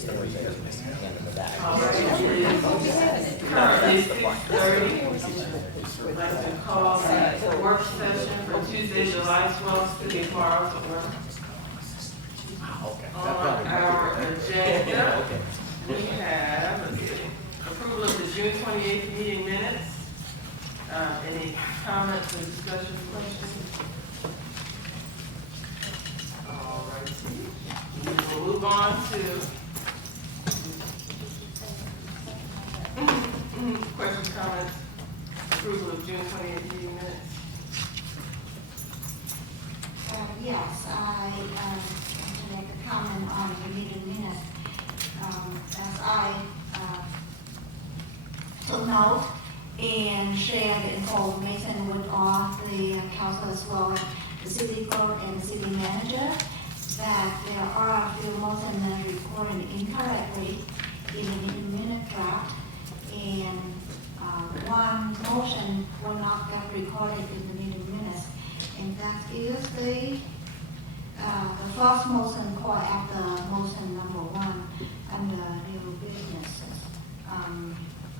Thursday is missing the end of the bag. Currently 6:30. I'd like to call the work session for Tuesday, July 12th, City of Morrow to order. On our agenda, we have, let's see, approval of the June 28th meeting minutes. Any comments or discussion, questions? All right, we will move on to questions, comments, approval of June 28th meeting minutes. Yes, I want to make a comment on the meeting minutes. As I took note and shared information with all the council as well as the city clerk and the city manager, that there are a few motions that recorded incorrectly in the meeting minute draft, and one motion will not get recorded in the meeting minutes, and that is the first motion called after motion number 1 under new businesses.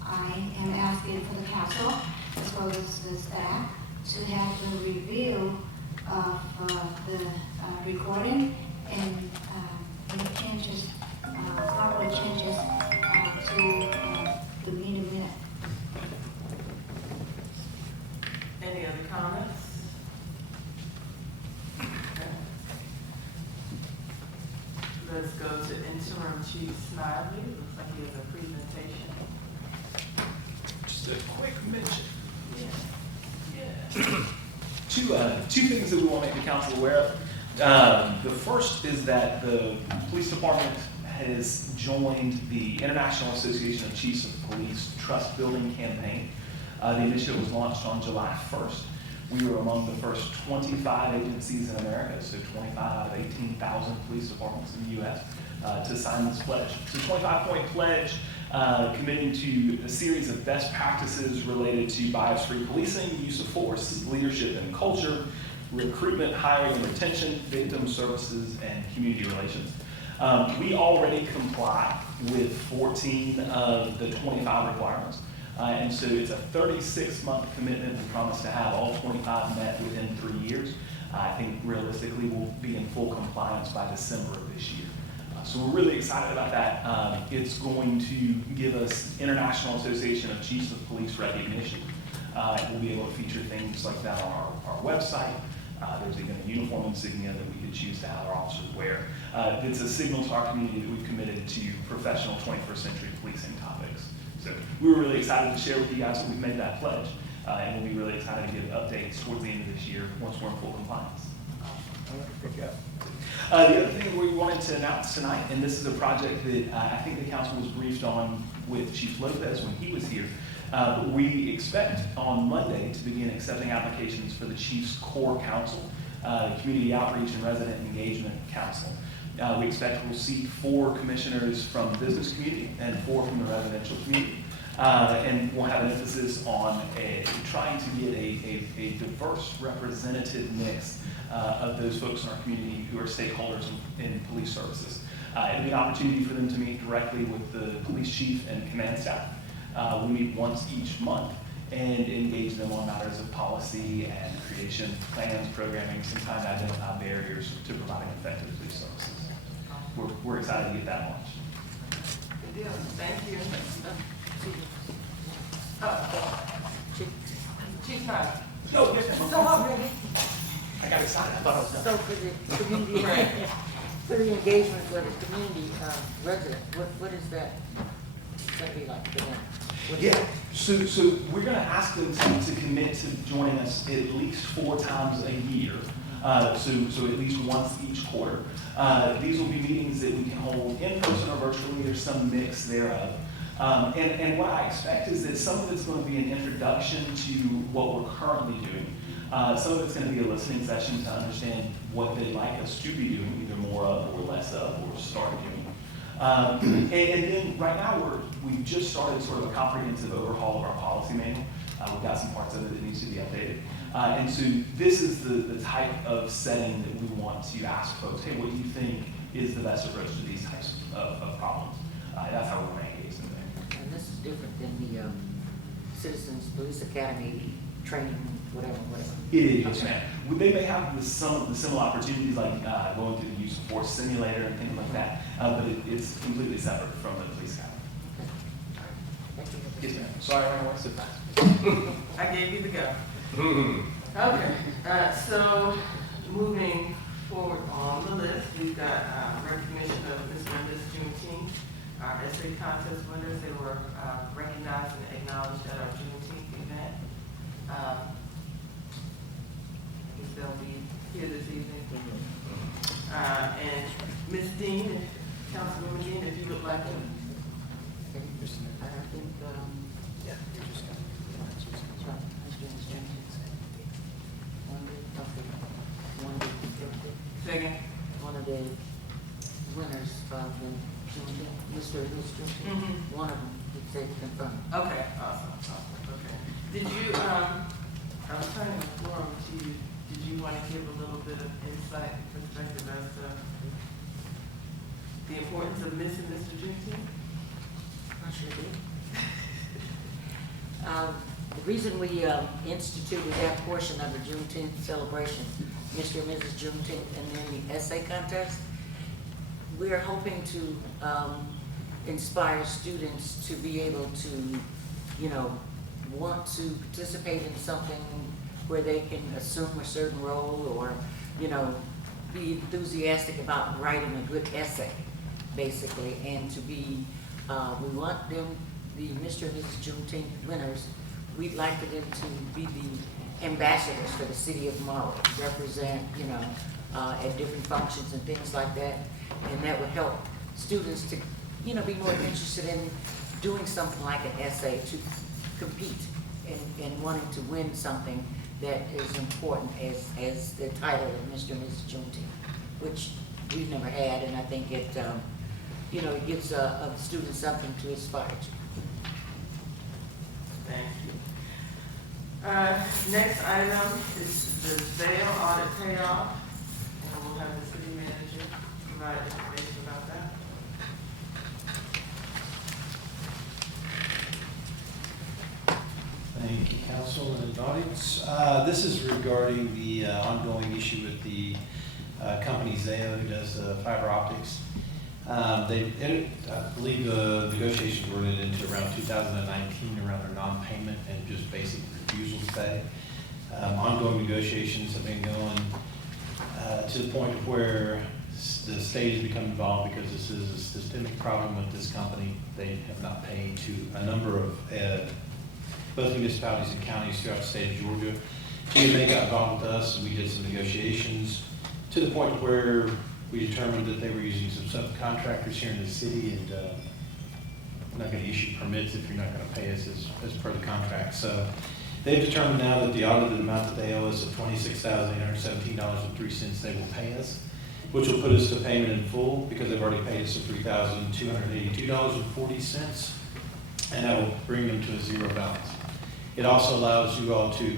I am asking for the council as well as the staff to have the review of the recording and make changes, proper changes to the meeting minute. Any other comments? Okay. Let's go to interim chief Smiley. Looks like he has a presentation. Just a quick mention. Yeah. Two things that we want to make the council aware of. The first is that the police department has joined the International Association of Chiefs of Police Trust Building Campaign. The initiative was launched on July 1st. We were among the first 25 agencies in America, so 25 out of 18,000 police departments in the U.S. To sign this pledge. It's a 25-point pledge committing to a series of best practices related to bias-free policing, use of force, leadership and culture, recruitment, hiring and retention, victim services, and community relations. We already comply with 14 of the 25 requirements. And so it's a 36-month commitment. We promise to have all 25 met within 3 years. I think realistically we'll be in full compliance by December of this year. So we're really excited about that. It's going to give us International Association of Chiefs of Police recognition. We'll be able to feature things like that on our website. There's even a uniform insignia that we could choose to have our officers wear. It's a signal to our community that we've committed to professional 21st century policing topics. So we were really excited to share with you guys that we've made that pledge. And we'll be really excited to give updates towards the end of this year once we're in full compliance. Good job. The other thing we wanted to announce tonight, and this is a project that I think the council was briefed on with Chief Lopez when he was here, we expect on Monday to begin accepting applications for the Chief's Core Council, Community Outreach and Resident Engagement Council. We expect we'll seat 4 commissioners from the business community and 4 from the residential community. And we'll have an emphasis on trying to get a diverse representative mix of those folks in our community who are stakeholders in police services. It'll be an opportunity for them to meet directly with the police chief and command staff. We meet once each month and engage them on matters of policy and creation plans, programming, sometimes identify barriers to providing effective police services. We're excited to get that launched. Good deal. Thank you. Chief Smiley. No, yes, ma'am. So already, I got excited. I thought I was done. so for the community, Right. for the engagement with the community resident, what is that gonna be like for them? Yeah, so we're going to ask them to commit to joining us at least 4 times a year, so at least once each quarter. These will be meetings that we can hold in person or virtually. There's some mix thereof. And what I expect is that some of it's going to be an introduction to what we're currently doing. Some of it's going to be a listening session to understand what they'd like us to be doing, either more of or less of, or start doing. And then right now we've just started sort of a comprehensive overhaul of our policy manual. We've got some parts of it that needs to be updated. And so this is the type of setting that we want to ask folks, hey, what do you think is the best approach to these types of problems? Citizens Police Academy training, whatever. It is, yes, ma'am. They may have some of the similar opportunities like going through the use of force simulator and things like that, but it's completely separate from the police academy. Thank you. Yes, ma'am. Sorry, I went so fast. I gave you the go. Okay, so moving forward on the list, we've got recognition of Ms. Linda's Juneteenth, our essay contest winners. They were recognized and acknowledged at our Juneteenth event. I guess they'll be here this evening. And Ms. Dean, Councilwoman Dean, if you would like to. I think, Yeah, you're just gonna. Second. one of the winners of the Mr. and Miss Juneteenth, one of them, did say confirm. Okay, awesome, okay. Did you, I was turning the floor over to you, did you want to give a little bit of insight and perspective as to the importance of Miss and Mr. Juneteenth? I sure did. The reason we instituted that portion of the Juneteenth celebration, Mr. and Mrs. Juneteenth, and then the essay contest, we are hoping to inspire students to be able to, want to participate in something where they can assume a certain role or, be enthusiastic about writing a good essay, basically, and to be, we want them, the Mr. and Mrs. Juneteenth winners, we'd like for them to be the ambassadors for the city of Morrow, represent, at different functions and things like that. And that would help students to, be more interested in doing something like an essay to compete and wanting to win something that is important as the title of Mr. and Mrs. Juneteenth, which we've never had, and I think it, it gives a student something to aspire to. Thank you. Next item is the sale audit payoff, and we'll have the city manager provide information about that. Thank you, council and audience. This is regarding the ongoing issue with the company Zayo, who does fiber optics. I believe the negotiations were entered into around 2019 around their non-payment and just basic refusal to pay. Ongoing negotiations have been going to the point where the state has become involved because this is a systemic problem with this company. They have not paid to a number of both municipalities and counties throughout the state of Georgia. GMA got involved with us and we did some negotiations to the point where we determined that they were using some subcontractors here in the city and we're not going to issue permits if you're not going to pay us as per the contract. So they've determined now that the audited amount that they owe us of $26,817.03 they will pay us, which will put us to payment in full because they've already paid us $3,282.40, and that will bring them to a zero balance. It also allows you all to,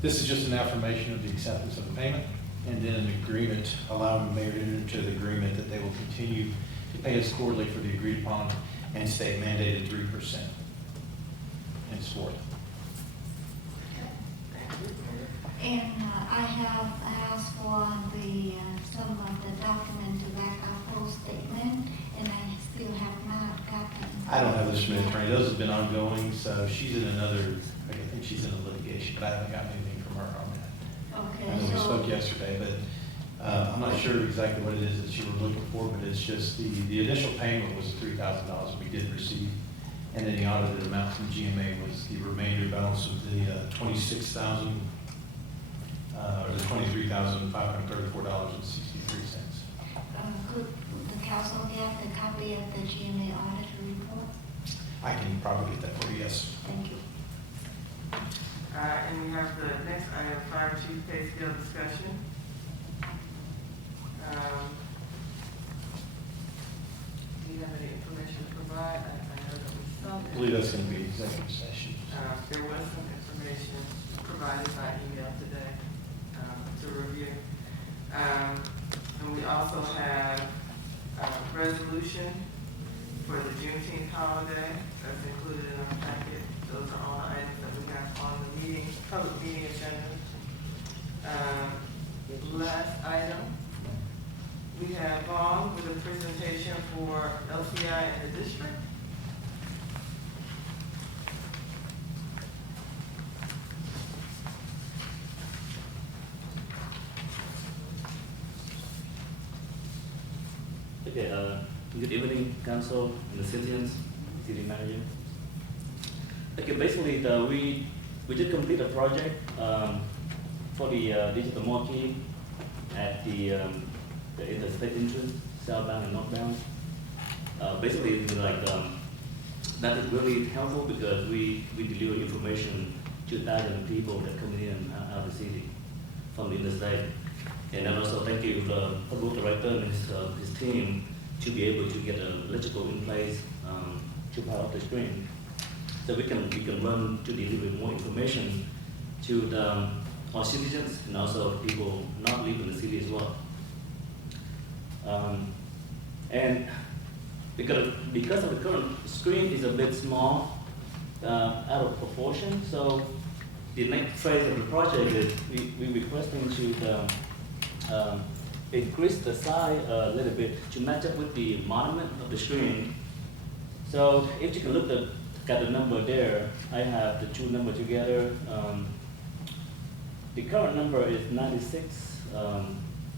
this is just an affirmation of the acceptance of the payment, and then an agreement, allowing the mayor to enter into the agreement that they will continue to pay us quarterly for the agreed upon and state mandated 3% henceforth. And I have asked for some of the documents to back up whole statement, and I still have not gotten. I don't have this from the attorney. Those have been ongoing, so she's in another, I think she's in a litigation, but I haven't gotten anything from her on that. Okay, I know we spoke yesterday, but I'm not sure exactly what it is that you were looking for, but it's just the initial payment was $3,000 we did receive, and then the audited amount from GMA was the remainder balance of the $26,000 or the $23,534.63. Could the council get a copy of the GMA audit report? I can probably get that for you, yes. Thank you. And we have the next item, fire chief pay scale discussion. Do you have any information to provide? I know that we saw I that. believe that's going to be executive session. There was some information provided by email today to review. And we also have a resolution for the Juneteenth holiday that's included in our packet. those are all the items that we have on the meeting, public meeting agenda. Last item, we have Vaughn with a presentation for LCI in the district. Okay, good evening, council and the citizens, city manager. Okay, basically, we did complete a project for the digital marquee at the interstate entrance, southbound and northbound. Basically, it's like that is really helpful because we deliver information to thousands of people that come in and out of the city from the interstate. And then also thank you the public director and his team to be able to get electrical in place to power up the screen. So we can run to deliver more information to our citizens and also people not living in the city as well. And because of the current screen is a bit small, out of proportion, so the next phase of the project is we requesting to increase the size a little bit to match up with the monument of the screen. So if you can look at the number there, I have the two numbers together. The current number is 96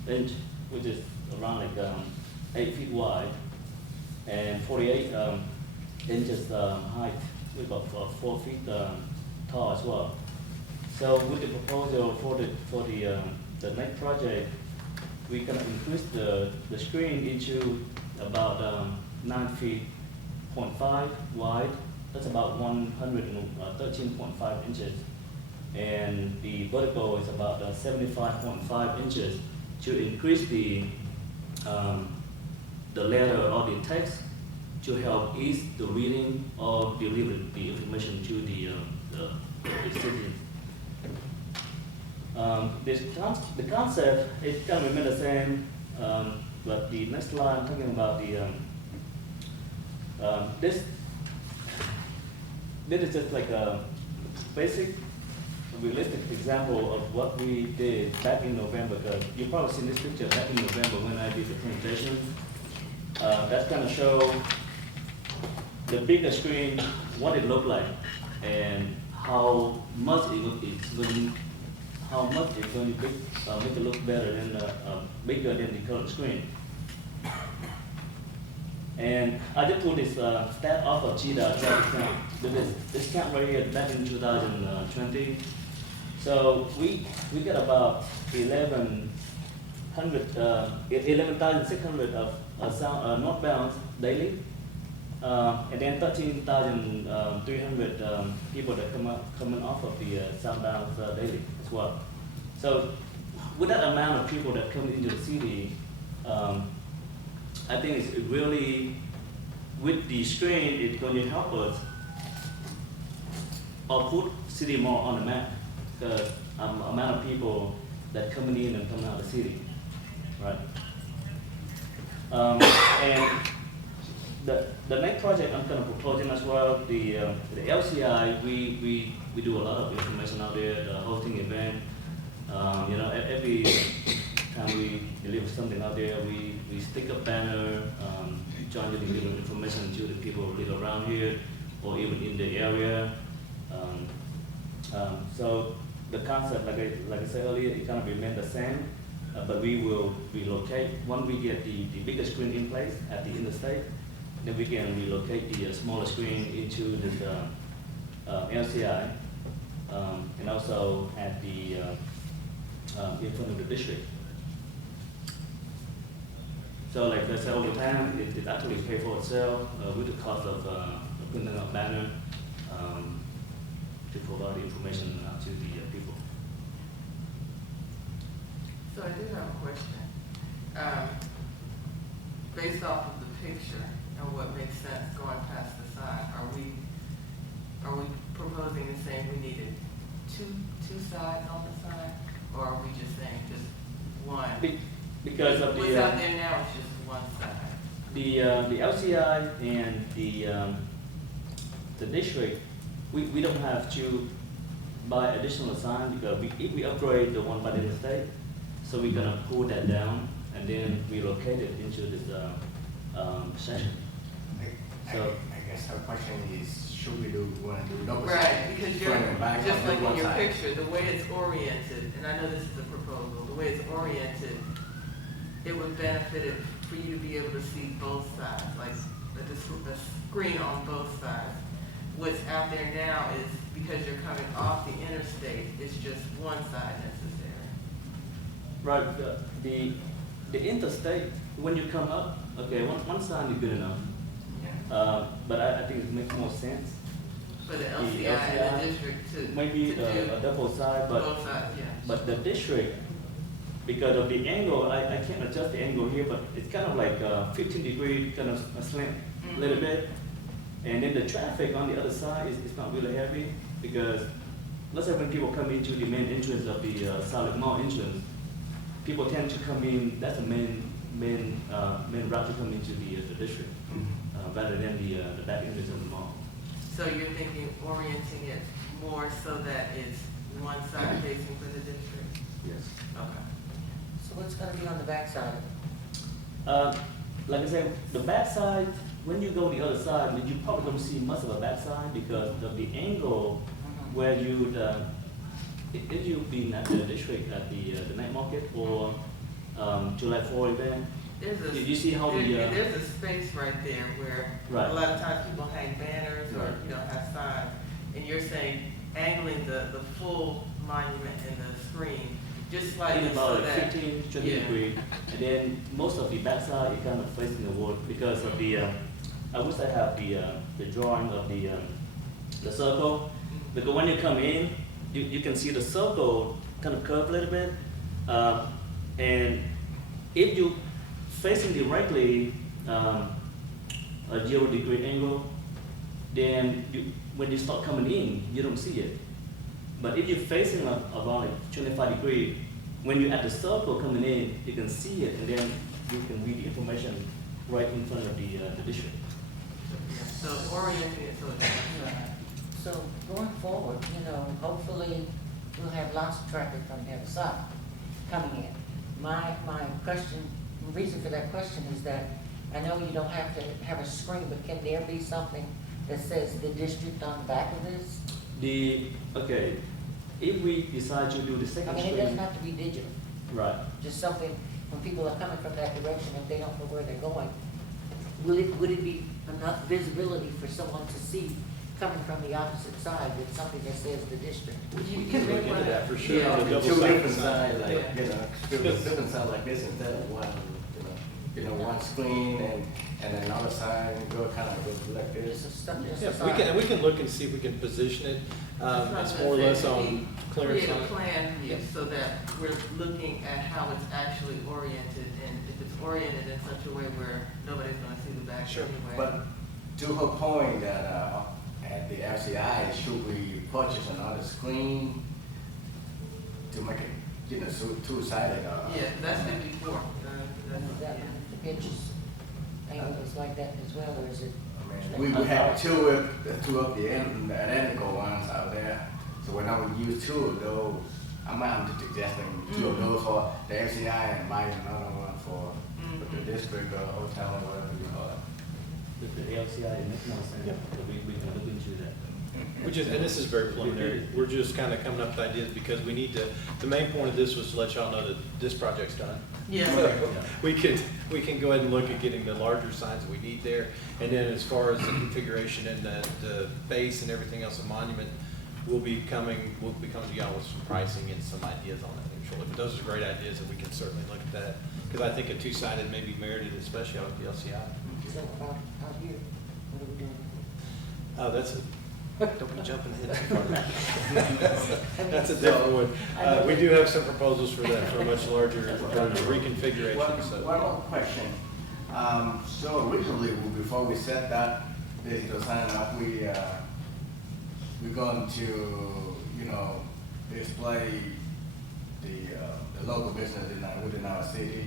inch, which is around like 8 feet wide, and 48 inches height, with about 4 feet tall as well. So with the proposal for the next project, we can increase the screen into about 9 feet 0.5 wide. That's about 113.5 inches. And the vertical is about 75.5 inches to increase the letter or the text to help ease the reading or deliver the information to the citizens. The concept is kind of remain the same, but the next slide I'm talking about this is just like a basic, realistic example of what we did back in November. Because you've probably seen this picture back in November when I did the presentation. That's kind of show the bigger screen, what it looked like, and how much it's going to make it look better than bigger than the current screen. And I did put this stat off of GDOT traffic count. This count right here back in 2020. So we get about 11,600 of northbound daily, and then 13,300 people that coming off of the southbound daily as well. So with that amount of people that come into the city, I think it's really, with the screen, it's going to help us or put city more on the map. The amount of people that coming in and coming out of the city, right? And the next project I'm kind of proposing as well, the LCI, we do a lot of information out there, the hosting event. You know, every time we deliver something out there, we stick a banner, trying to deliver information to the people who live around here or even in the area. So the concept, like I said earlier, it kind of remains the same, but we will relocate. Once we get the bigger screen in place at the interstate, then we can relocate the smaller screen into this LCI, and also at the in front of the district. So like I said, over time, it actually pays for itself with the cost of putting up banner to provide the information to the people. So I do have a question. Based off of the picture and what makes sense going past the side, are we proposing and saying we needed two sides on the side, or are we just saying just one? Because of What's out there now is just one side. the LCI and the district we don't have to buy additional sign because if we upgrade the one by the interstate, so we're gonna pull that down and then relocate it into this section. So- I guess our question is, should we want to do double Right, side? because you're, front and back, just or like do one in your side? picture, the way it's oriented, and I know this is a proposal, the way it's oriented, it would benefit it for you to be able to see both sides, like a screen on both sides. What's out there now is, because you're coming off the interstate, it's just one side necessary. Right, the interstate, when you come up, okay, one sign is good enough. Yeah. But I think it makes more sense. For the The LCI and LCI, the district to Maybe do a double side, but both sides, yeah. But the district, because of the angle, I can't adjust the angle here, but it's kind of like 15-degree kind of a slant, a little bit. And then the traffic on the other side is not really heavy, because let's say when people come into the main entrance of the Solid Mall entrance, people tend to come in, that's the main route to come into the district, rather than the back entrance of the mall. So you're thinking orienting it more so that it's one side facing for the district? Yes. Okay. So what's gonna be on the backside? Like I said, the backside, when you go the other side, you probably don't see much of a backside because of the angle where if you've been at the district at the night market or July 4th event, did you see how There's a space right there where Right. a lot of times people hang banners or, Right. have signs. And you're saying angling the full monument in the screen, just slightly in so about that. 15, 20 Yeah. degree, and then most of the backside is kind of facing the wall because of the, I wish I have the drawing of the circle, because when you come in, you can see the circle kind of curve a little bit, and if you facing directly a 0-degree angle, then when you start coming in, you don't see it. But if you're facing about like 25 degrees, when you're at the circle coming in, you can see it, and then you can read the information right in front of the district. Yeah, so orienting it so it's one side. So going forward, hopefully we'll have lots of traffic from the other side coming in. My question, the reason for that question is that I know you don't have to have a screen, but can there be something that says the district on the back of this? Okay, if we decide to do the I second mean, it doesn't screen, have to be digital, right, just something, when people are coming from that direction, if they don't know where they're going, would it be enough visibility for someone to see coming from the opposite side with something that says the district? We can look into that for sure. Yeah. On the Double two sided different sign. sides, like, different sides like this instead of one, one screen and another side and go kind of go like Just this. a stuff, just Yeah, a sign. we can look and see if we can position it, That's what I was it's gonna more or say, less maybe on clearance create on a it. plan for you so that we're looking at how it's actually oriented, and if it's oriented in such a way where nobody's gonna see the back Sure, anyway. But to her point that at the FCI, should we purchase another screen to make it, two-sided? Yeah, that's 54. Is that the pitches angle is like that as well, or is it? I mean, we have two of the identical ones out there, so when I would use two of those, I'm just suggesting two of those for the FCI and buy another one for the district or hotel or whatever you call it. with the LCI, it makes more sense, Yeah. so we can look into that. And this is very preliminary, we're just kind of coming up with ideas because we need to, the main point of this was to let y'all know that this project's done. Yeah. So we can go ahead and look at getting the larger signs that we need there. And then as far as the configuration and the base and everything else, the monument, we'll be coming to y'all with some pricing and some ideas on it eventually. But those are great ideas and we can certainly look at that. Because I think a two-sided may be merited, especially out at the LCI. So out here, what are we doing? Oh, don't be jumping ahead too far. That's a different one. We do have some proposals for that, for a much larger reconfiguration, so. One more question. So originally, before we set that digital sign up, we're going to, display the local business within our city.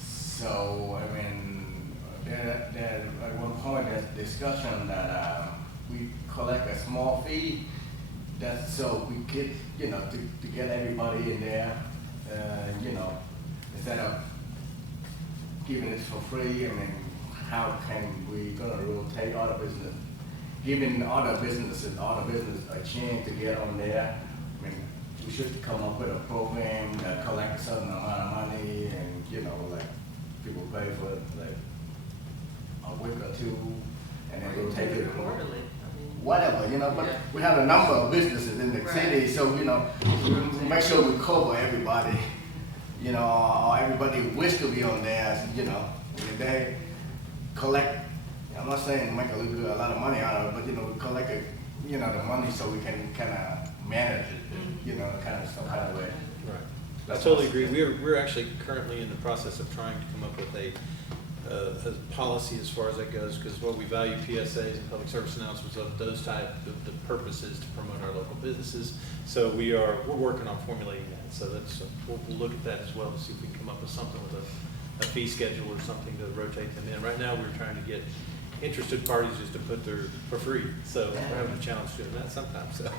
So, I mean, there at one point, there's discussion that we collect a small fee. That's so we get, you know, to get everybody in there, you know, instead of giving it for free. I mean, how can we gonna rotate other business? Giving other business a chance to get on there. I mean, we should come up with a program that collect a certain amount of money and, you know, like people pay for it, like a week or two, and then we'll take it. Quarterly, I mean. Whatever, you know, but Yeah. we have a number of businesses in the Right. city, so, you know, we make sure we cover everybody, you know, or everybody wish to be on there, you know, and they collect, I'm not saying make a lot of money out of it, but, you know, we collect it, you know, the money so we can kind of manage it, you know, kind of some kind of way. Right. I totally agree. We're actually currently in the process of trying to come up with a policy as far as that goes, because what we value PSAs and public service announcements of those type of the purposes to promote our local businesses. So we're working on formulating that. So that's we'll look at that as well to see if we can come up with something with a fee schedule or something to rotate them in. Right now, we're trying to get interested parties just to put their for free. So we're having a challenge doing that sometimes. So.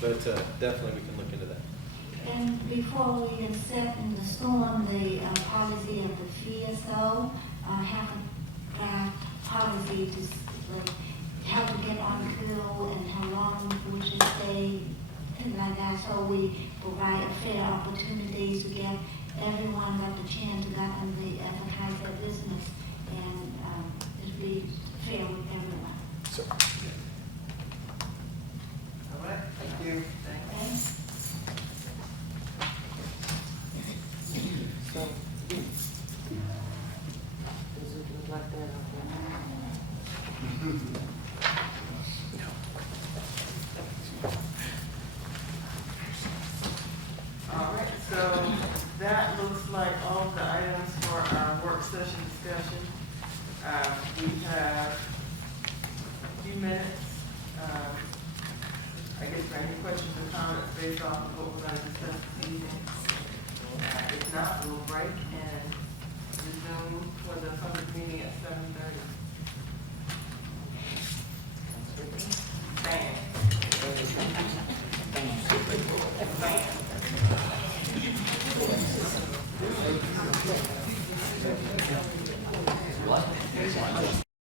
But definitely we can look into that. And before we can set in the stone the policy of the fee or so, have a draft policy to like how to get on field and how long we should stay, things like that. So we provide a fair opportunity to get everyone got the chance to get on the advertise their business and it be fair with everyone. So, All right, thank you. Okay? So, does it look like that? All right, so that looks like all of the items for our work session discussion. We have a few minutes, I guess, for any questions or comments based off of what we're going to discuss this evening. If not, we'll break and resume for the public meeting at 7:30. Thanks.